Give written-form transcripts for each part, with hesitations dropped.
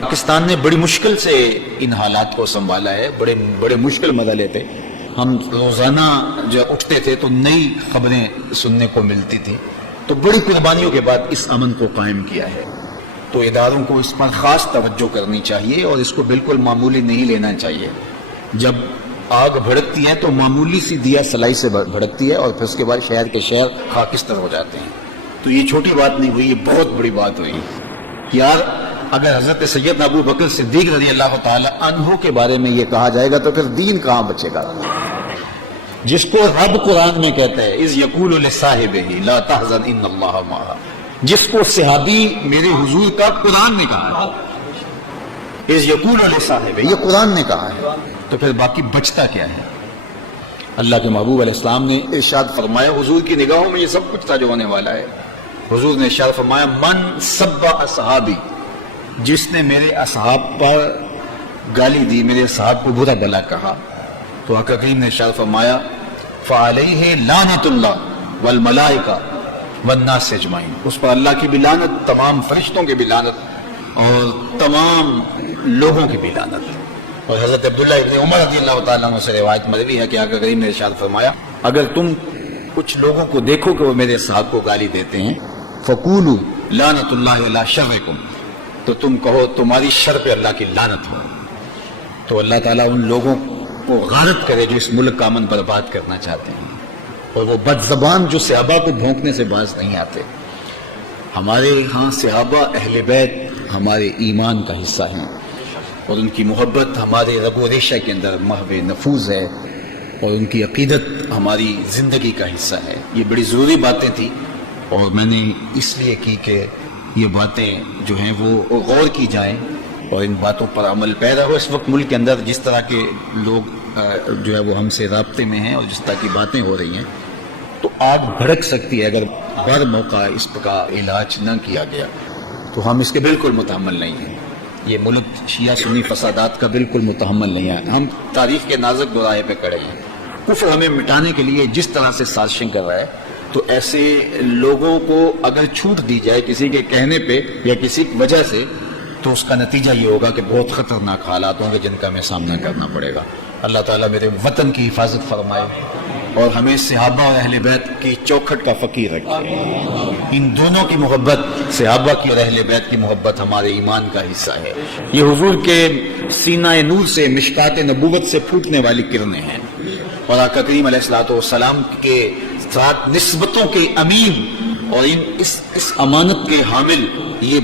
پاکستان نے بڑی مشکل سے ان حالات کو سنبھالا ہے، بڑے مشکل مرحلے تھے۔ ہم روزانہ جو اٹھتے تھے تو نئی خبریں سننے کو ملتی تھی، تو بڑی قربانیوں کے بعد اس امن کو قائم کیا ہے۔ تو اداروں کو اس پر خاص توجہ کرنی چاہیے اور اس کو بالکل معمولی نہیں لینا چاہیے۔ جب آگ بھڑکتی ہے تو معمولی سی دیا سلائی سے بھڑکتی ہے اور پھر اس کے بعد شہر کے شہر خاکستر ہو جاتے ہیں۔ تو یہ چھوٹی بات نہیں ہوئی، یہ بہت بڑی بات ہوئی۔ یار اگر حضرت سیدنا ابو بکر صدیق رضی اللہ تعالی عنہ کے بارے میں یہ کہا جائے گا تو پھر دین کہاں بچے گا؟ جس کو رب قرآن میں کہتا ہے اذ یقول لصاحبہ لا تحزن ان اللہ معنا، جس کو صحابی میرے حضور کا قرآن نے کہا ہے، اذ یقول لصاحبہ، یہ قرآن نے کہا ہے، تو پھر باقی بچتا کیا ہے؟ اللہ کے محبوب علیہ السلام نے ارشاد فرمایا، حضور کی نگاہوں میں یہ سب کچھ تھا جو ہونے والا ہے۔ حضور نے ارشاد فرمایا من سب اصحابی، جس نے میرے اصحاب پر گالی دی، میرے اصحاب کو برا بھلا کہا، تو آقا کریم نے ارشاد فرمایا فعلیہ لعنت اللہ والملائکہ والناس اجمعین، اس پر اللہ کی بھی لعنت، تمام فرشتوں کی بھی لعنت اور تمام لوگوں کی بھی لعنت۔ اور حضرت عبداللہ ابن عمر رضی اللہ تعالیٰ عنہ سے روایت مروی ہے کہ آقا کریم نے ارشاد فرمایا اگر تم کچھ لوگوں کو دیکھو کہ وہ میرے صحاب کو گالی دیتے ہیں فقولوا لعنت اللہ علی شرکم، تو تم کہو تمہاری شر پہ اللہ کی لعنت ہو۔ تو اللہ تعالیٰ ان لوگوں کو غارت کرے جو اس ملک کا امن برباد کرنا چاہتے ہیں، اور وہ بد زبان جو صحابہ کو بھونکنے سے باز نہیں آتے۔ ہمارے ہاں صحابہ اہل بیت ہمارے ایمان کا حصہ ہیں، اور ان کی محبت ہمارے رگ و ریشہ کے اندر محو نفوذ ہے، اور ان کی عقیدت ہماری زندگی کا حصہ ہے۔ یہ بڑی ضروری باتیں تھیں، اور میں نے اس لیے کی کہ یہ باتیں جو ہیں وہ غور کی جائیں اور ان باتوں پر عمل پیدا ہو۔ اس وقت ملک کے اندر جس طرح کے لوگ جو ہے وہ ہم سے رابطے میں ہیں اور جس طرح کی باتیں ہو رہی ہیں، تو آگ بھڑک سکتی ہے اگر بر موقع اس کا علاج نہ کیا گیا، تو ہم اس کے بالکل متحمل نہیں ہیں۔ یہ ملک شیعہ سنی فسادات کا بالکل متحمل نہیں ہے۔ ہم تاریخ کے نازک دوراہے پہ کھڑے ہیں۔ کفر ہمیں مٹانے کے لیے جس طرح سے سازشیں کر رہا ہے، تو ایسے لوگوں کو اگر چھوٹ دی جائے کسی کے کہنے پہ یا کسی وجہ سے، تو اس کا نتیجہ یہ ہوگا کہ بہت خطرناک حالات ہوں گے جن کا ہمیں سامنا کرنا پڑے گا۔ اللہ تعالیٰ میرے وطن کی حفاظت فرمائے اور ہمیں صحابہ اور اہل بیت کی چوکھٹ کا فقیر رکھے۔ ان دونوں کی محبت، صحابہ کی اور اہل بیت کی محبت ہمارے ایمان کا حصہ ہے۔ یہ حضور کے سینہ نور سے، مشکات نبوت سے پھوٹنے والی کرنیں ہیں، اور آقا کریم علیہ الصلوۃ والسلام کے ساتھ نسبتوں کے امین اور اس امانت کے حامل یہ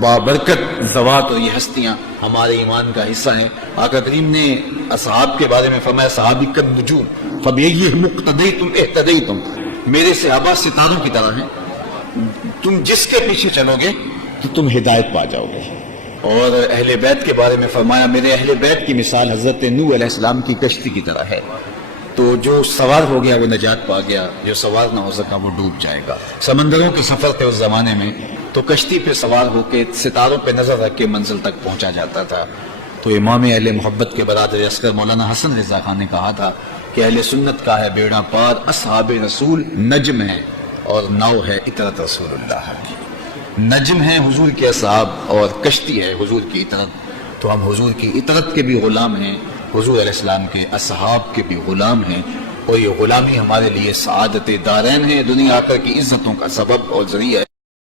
بابرکت ذوات اور یہ ہستیاں ہمارے ایمان کا حصہ ہیں۔ آقا کریم نے اصحاب کے بارے میں فرمایا صحابی کالنجوم فبأیہم اقتدیتم اہتدیتم، میرے صحابہ ستاروں کی طرح ہیں، تم جس کے پیچھے چلو گے تو تم ہدایت پا جاؤ گے۔ اور اہل بیت کے بارے میں فرمایا میرے اہل بیت کی مثال حضرت نوح علیہ السلام کی کشتی کی طرح ہے، تو جو سوار ہو گیا وہ نجات پا گیا، جو سوار نہ ہو سکا وہ ڈوب جائے گا۔ سمندروں کے سفر تھے اس زمانے میں، تو کشتی پہ سوار ہو کے ستاروں پہ نظر رکھ کے منزل تک پہنچا جاتا تھا۔ تو امام اہل محبت کے برادر اصغر مولانا حسن رضا خان نے کہا تھا کہ اہل سنت کا ہے بیڑا پار، اصحاب رسول نجم ہے اور ناؤ ہے اطرت رسول اللہ۔ نجم ہے حضور کے اصحاب اور کشتی ہے حضور کی اطرت، تو ہم حضور کی اطرت کے بھی غلام ہیں، حضور علیہ السلام کے اصحاب کے بھی غلام ہیں، اور یہ غلامی ہمارے لیے سعادت دارین ہے، دنیا آخر کی عزتوں کا سبب اور ذریعہ ہے۔